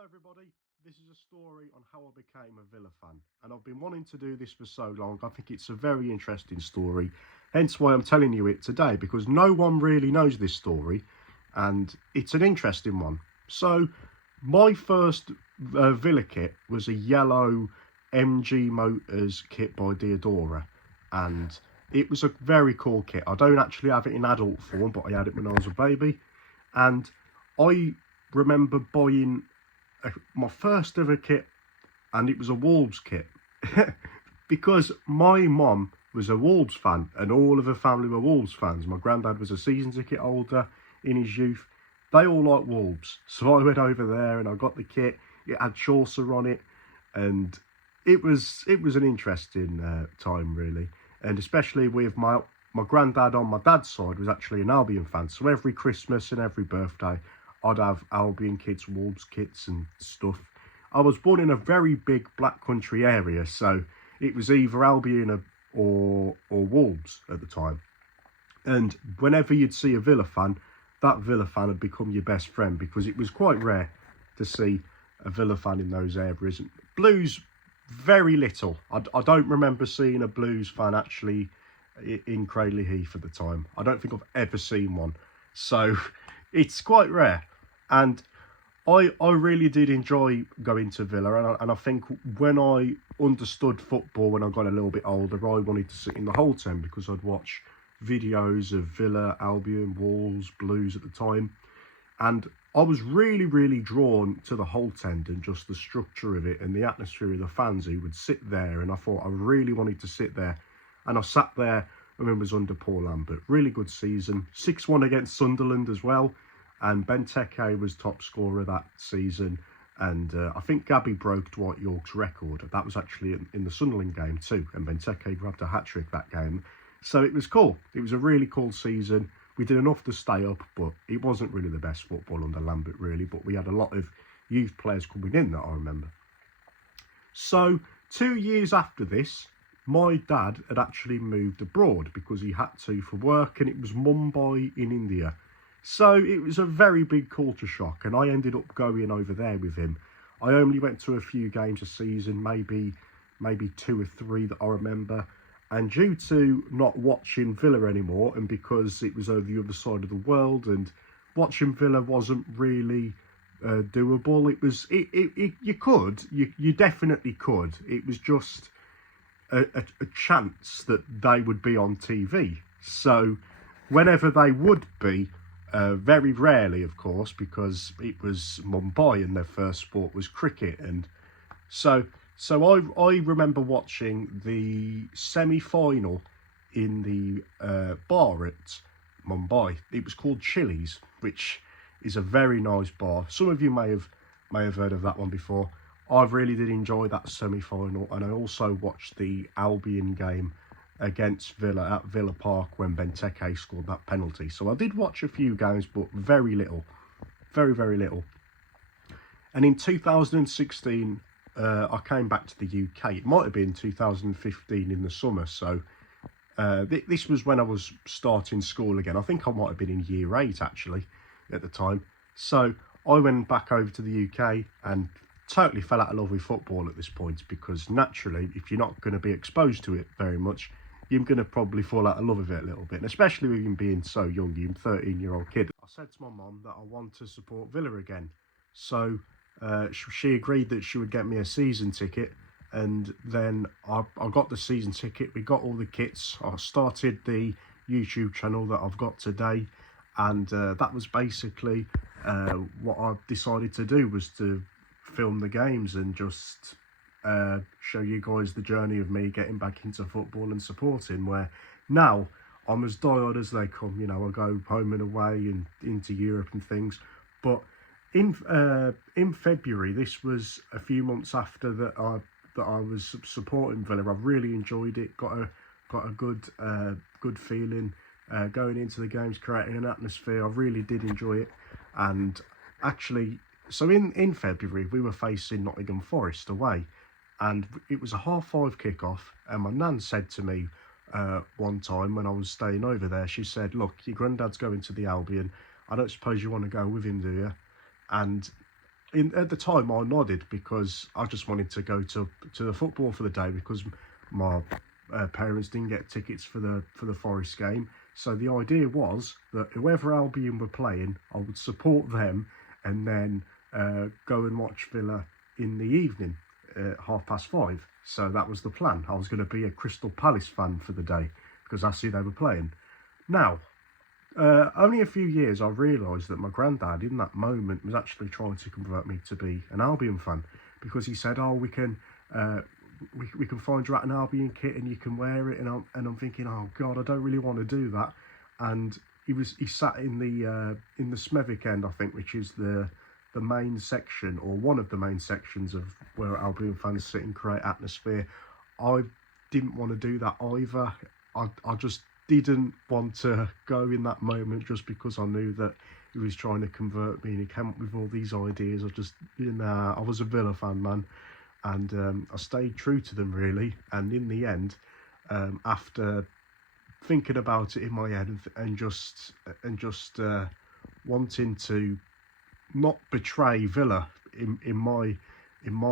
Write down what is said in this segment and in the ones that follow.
Hello everybody, this is a story on how I became a Villa fan, and I've been wanting to do this for so long. I think it's a very interesting story, hence why I'm telling you it today, because no one really knows this story and it's an interesting one. So my first Villa kit was a yellow MG Motors kit by Diodora, and it was a very cool kit. I don't actually have it in adult form, but I had it when I was a baby, and I remember buying my first ever kit, and it was a Wolves kit because my mum was a Wolves fan and all of her family were Wolves fans. My granddad was a season ticket holder in his youth. They all like Wolves, so I went over there and I got the kit. It had Chaucer on it, and it was an interesting time really, and especially with my granddad on my dad's side was actually an Albion fan, so every Christmas and every birthday I'd have Albion kits, Wolves kits and stuff. I was born in a very big black country area, so it was either Albion or Wolves at the time. And whenever you'd see a Villa fan, that Villa fan had become your best friend, because it was quite rare to see a Villa fan in those areas. Blues, very little. I don't remember seeing a Blues fan actually in Cradley Heath at the time. I don't think I've ever seen one. So it's quite rare. And I really did enjoy going to Villa, and I think when I understood football when I got a little bit older, I wanted to sit in the whole tent because I'd watch videos of Villa, Albion, Wolves, Blues at the time, and I was really drawn to the whole tent and just the structure of it and the atmosphere of the fans who would sit there, and I thought I really wanted to sit there, and I sat there when it was under Paul Lambert. Really good season, 6-1 against Sunderland as well. And Benteke was top scorer that season. And I think Gabby broke Dwight York's record. That was actually in the Sunderland game too. And Benteke grabbed a hat-trick that game. So it was cool. It was a really cool season. We did enough to stay up, but it wasn't really the best football under Lambert, really. But we had a lot of youth players coming in that I remember. So 2 years after this, my dad had actually moved abroad because he had to for work, and it was Mumbai in India. So it was a very big culture shock, and I ended up going over there with him. I only went to a few games a season, maybe 2 or 3 that I remember. And due to not watching Villa anymore, and because it was over the other side of the world, and watching Villa wasn't really doable. You definitely could. It was just a chance that they would be on TV. So whenever they would be, very rarely, of course, because it was Mumbai and their first sport was cricket. And so I remember watching the semi-final in the bar at Mumbai. It was called Chili's, which is a very nice bar. Some of you may have heard of that one before. I really did enjoy that semi-final, and I also watched the Albion game against Villa at Villa Park when Benteke scored that penalty. So I did watch a few games, but very little, very little. And in 2016, I came back to the UK. It might have been 2015 in the summer. So this was when I was starting school again. I think I might have been in year 8 actually at the time. So I went back over to the UK and totally fell out of love with football at this point, because naturally, if you're not going to be exposed to it very much, you're going to probably fall out of love with it a little bit, and especially with him being so young, you're a 13-year-old kid. I said to my mum that I want to support Villa again, so she agreed that she would get me a season ticket, and then I got the season ticket. We got all the kits. I started the YouTube channel that I've got today, and that was basically what I decided to do, was to film the games and just show you guys the journey of me getting back into football and supporting, where now I'm as diehard as they come. You know, I go home and away and into Europe and things. But in February, this was a few months after that I was supporting Villa. I really enjoyed it. Got a good feeling going into the games, creating an atmosphere. I really did enjoy it. And actually, so in February we were facing Nottingham Forest away, and it was a 5:30 kickoff. And my nan said to me one time when I was staying over there, she said, "Look, your granddad's going to the Albion. I don't suppose you want to go with him, do you?" And at the time I nodded because I just wanted to go to the football for the day because my parents didn't get tickets for the Forest game. So the idea was that whoever Albion were playing, I would support them and then go and watch Villa in the evening at 5:30. So that was the plan. I was going to be a Crystal Palace fan for the day because that's who they were playing. Now, only a few years I realised that my granddad in that moment was actually trying to convert me to be an Albion fan because he said, "Oh, we can find you out an Albion kit and you can wear it." And I'm thinking, "Oh God, I don't really want to do that." And he sat in the Smethwick end, I think, which is the main section or one of the main sections of where Albion fans sit and create atmosphere. I didn't want to do that either. I just didn't want to go in that moment just because I knew that he was trying to convert me and he came up with all these ideas. I was a Villa fan, man, and I stayed true to them really. And in the end, after thinking about it in my head and just wanting to not betray Villa in my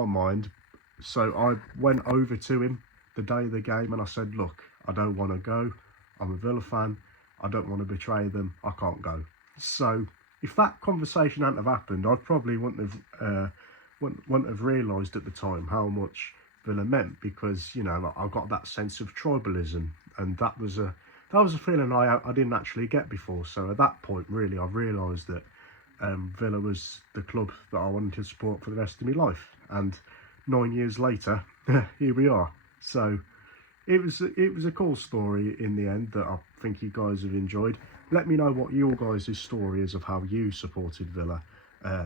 mind, so I went over to him the day of the game and I said, "Look, I don't want to go. I'm a Villa fan. I don't want to betray them. I can't go." So if that conversation hadn't have happened, I probably wouldn't have realised at the time how much Villa meant, because I got that sense of tribalism, and that was a feeling I didn't actually get before. So at that point, really, I realised that Villa was the club that I wanted to support for the rest of my life. And 9 years later, here we are. So it was a cool story in the end that I think you guys have enjoyed. Let me know what your guys' story is of how you supported Villa.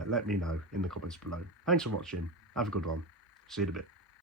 Let me know in the comments below. Thanks for watching. Have a good one. See you in a bit.